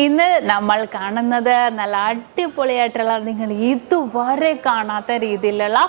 ഇന്ന് നമ്മൾ കാണുന്നത് നല്ല അടിപൊളിയായിട്ടുള്ള നിങ്ങൾ ഇതുവരെ കാണാത്ത രീതിയിലുള്ള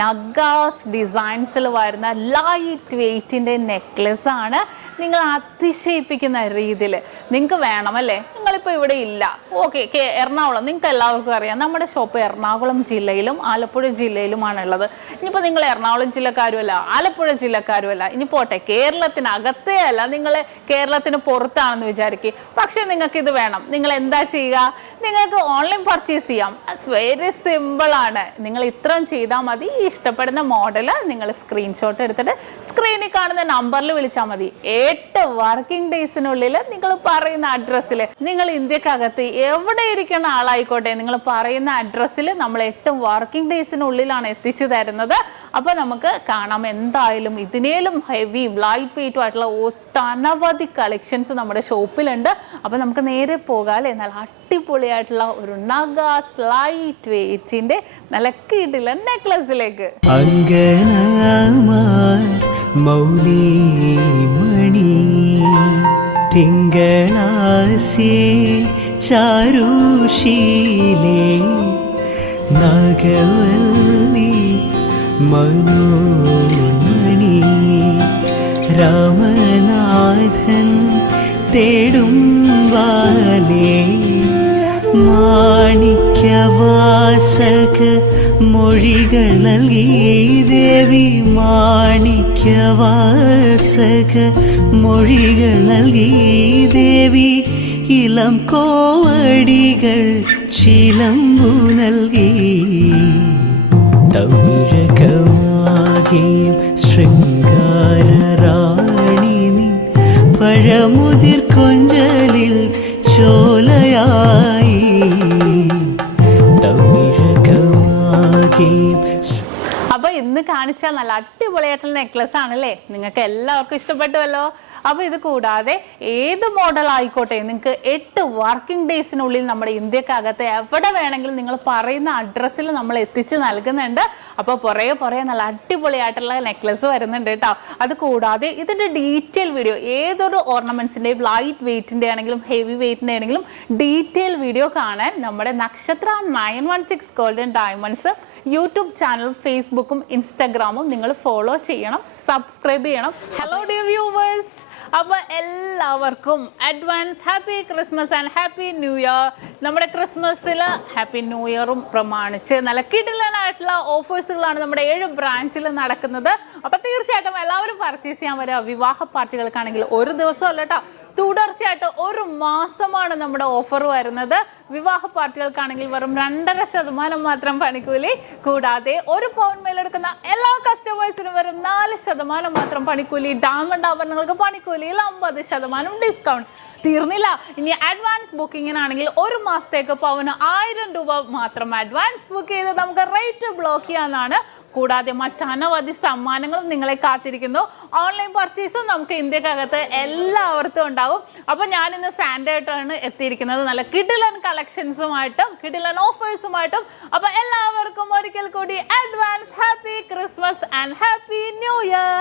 നഗാസ് ഡിസൈൻസിൽ വരുന്ന ലൈറ്റ് വെയ്റ്റിൻ്റെ നെക്ലസ് ആണ്. നിങ്ങൾ അതിശയിപ്പിക്കുന്ന രീതിയിൽ നിങ്ങൾക്ക് വേണമല്ലേ? നിങ്ങളിപ്പോൾ ഇവിടെ ഇല്ല, ഓക്കെ, എറണാകുളം നിങ്ങൾക്ക് എല്ലാവർക്കും അറിയാം, നമ്മുടെ ഷോപ്പ് എറണാകുളം ജില്ലയിലും ആലപ്പുഴ ജില്ലയിലുമാണുള്ളത്. ഇനിയിപ്പോൾ നിങ്ങൾ എറണാകുളം ജില്ലക്കാരുമല്ല, ആലപ്പുഴ ജില്ലക്കാരുമല്ല, ഇനി പോട്ടെ കേരളത്തിനകത്തേ അല്ല, നിങ്ങൾ കേരളത്തിന് പുറത്താണെന്ന് വിചാരിക്കുക, പക്ഷെ നിങ്ങൾക്ക് ഇത് വേണം. നിങ്ങൾ എന്താ ചെയ്യുക? നിങ്ങൾക്ക് ഓൺലൈൻ പർച്ചേസ് ചെയ്യാം. വെരി സിമ്പിൾ ആണ്. നിങ്ങൾ ഇത്രയും ചെയ്താൽ മതി. ഇഷ്ടപ്പെടുന്ന മോഡൽ നിങ്ങൾ സ്ക്രീൻഷോട്ട് എടുത്തിട്ട് സ്ക്രീനിൽ കാണുന്ന നമ്പറിൽ വിളിച്ചാൽ മതി. 8 വർക്കിംഗ് ഡേയ്സിനുള്ളിൽ നിങ്ങൾ പറയുന്ന അഡ്രസ്സിൽ, നിങ്ങൾ ഇന്ത്യക്കകത്ത് എവിടെ ഇരിക്കുന്ന ആളായിക്കോട്ടെ, നിങ്ങൾ പറയുന്ന അഡ്രസ്സിൽ നമ്മൾ 8 വർക്കിംഗ് ഡേയ്സിനുള്ളിലാണ് എത്തിച്ചു തരുന്നത്. അപ്പോൾ നമുക്ക് കാണാം, എന്തായാലും ഇതിനേലും ഹെവി ലൈറ്റ് വെയിറ്റും ആയിട്ടുള്ള ഒട്ടനവധി കളക്ഷൻസ് നമ്മുടെ ഷോപ്പിലുണ്ട്. അപ്പോൾ നമുക്ക് നേരെ പോകാം അല്ലേ? നല്ല അടിപൊളിയായിട്ടുള്ള ഒരു നഗാസ് ലൈറ്റ് വെയിറ്റിന്റെ നല്ല കിടിലൻ നെക്ലസിലേക്ക്. മൗലിമണി തിങ്കളാസേ ചാരുശീലേ നാഗവല്ലി മനോന്മണി രാമനാഥൻ തേടും വാലേ മാണിക്യവാസക മൊഴികൾ നൽകി ദേവി മാണിക്യവാസക മൊഴികൾ നൽകി ദേവി ഇളം കോവടികൾ ചിലമ്പു നൽകി തമിഴകമാകെയും ശൃംഗാരറാണി നീ പഴമുതിർ കൊഞ്ചലിൽ ചോലയായി അപ്പൊ ഇന്ന് കാണിച്ച നല്ല അടിപൊളിയായിട്ടുള്ള നെക്ലസ് ആണല്ലേ? നിങ്ങൾക്ക് എല്ലാവർക്കും ഇഷ്ടപ്പെട്ടുവല്ലോ. അപ്പോൾ ഇത് കൂടാതെ ഏത് മോഡൽ ആയിക്കോട്ടെ, നിങ്ങൾക്ക് 8 വർക്കിംഗ് ഡേയ്സിനുള്ളിൽ നമ്മുടെ ഇന്ത്യക്കകത്ത് എവിടെ വേണമെങ്കിലും നിങ്ങൾ പറയുന്ന അഡ്രസ്സിൽ നമ്മൾ എത്തിച്ച് നൽകുന്നുണ്ട്. അപ്പോൾ പുറകെ നല്ല അടിപൊളിയായിട്ടുള്ള നെക്ലസ് വരുന്നുണ്ട് കേട്ടോ. അത് കൂടാതെ ഇതിൻ്റെ ഡീറ്റെയിൽ വീഡിയോ, ഏതൊരു ഓർണമെന്റ്സിൻ്റെയും ലൈറ്റ് വെയ്റ്റിൻ്റെ ആണെങ്കിലും ഹെവി വെയ്റ്റിൻ്റെ ആണെങ്കിലും ഡീറ്റെയിൽ വീഡിയോ കാണാൻ നമ്മുടെ നക്ഷത്ര 916 ഗോൾഡൻ ഡയമണ്ട്സ് യൂട്യൂബ് ചാനലും ഫേസ്ബുക്കും ഇൻസ്റ്റാഗ്രാമും നിങ്ങൾ ഫോളോ ചെയ്യണം, സബ്സ്ക്രൈബ് ചെയ്യണം. ഹലോ ഡിയർ വ്യൂവേഴ്സ്, അപ്പോൾ എല്ലാവർക്കും advance happy Christmas and happy new year. നമ്മുടെ ക്രിസ്മസിൽ ഹാപ്പി ന്യൂ ഇയറും പ്രമാണിച്ച് നല്ല കിടിലനായിട്ടുള്ള ഓഫേഴ്സുകളാണ് നമ്മുടെ 7 ബ്രാഞ്ചിൽ നടക്കുന്നത്. അപ്പോൾ തീർച്ചയായിട്ടും എല്ലാവരും പർച്ചേസ് ചെയ്യാൻ വരിക. വിവാഹ പാർട്ടികൾക്കാണെങ്കിൽ ഒരു ദിവസം അല്ല കേട്ടോ, തുടർച്ചയായിട്ട് 1 മാസമാണ് നമ്മുടെ ഓഫർ വരുന്നത്. വിവാഹ പാർട്ടികൾക്കാണെങ്കിൽ വെറും 2.5% മാത്രം പണിക്കൂലി. കൂടാതെ 1 പൗൺ മേലെടുക്കുന്ന എല്ലാ കസ്റ്റമേഴ്സിനും വെറും 4% മാത്രം പണിക്കൂലി. ഡയമണ്ട് ആഭരണങ്ങൾക്ക് പണിക്കൂലിയിൽ 50% ഡിസ്കൗണ്ട്. തീർന്നില്ല, ഇനി അഡ്വാൻസ് ബുക്കിങ്ങിനാണെങ്കിൽ 1 മാസത്തേക്ക് പവന് 1000 രൂപ മാത്രം അഡ്വാൻസ് ബുക്ക് ചെയ്ത് നമുക്ക് റേറ്റ് ബ്ലോക്ക് ചെയ്യാനാണ്. കൂടാതെ മറ്റനവധി സമ്മാനങ്ങളും നിങ്ങളെ കാത്തിരിക്കുന്നു. ഓൺലൈൻ പർച്ചേസും നമുക്ക് ഇന്ത്യക്കകത്ത് എല്ലാവർക്കും ഉണ്ടാകും. അപ്പോൾ ഞാനിന്ന് സാൻഡേ ആയിട്ടാണ് എത്തിയിരിക്കുന്നത്, നല്ല കിടിലൻ കളക്ഷൻസുമായിട്ടും കിടിലൻ ഓഫേഴ്സുമായിട്ടും. അപ്പോൾ എല്ലാവർക്കും ഒരിക്കൽ കൂടി advance happy Christmas and happy new year.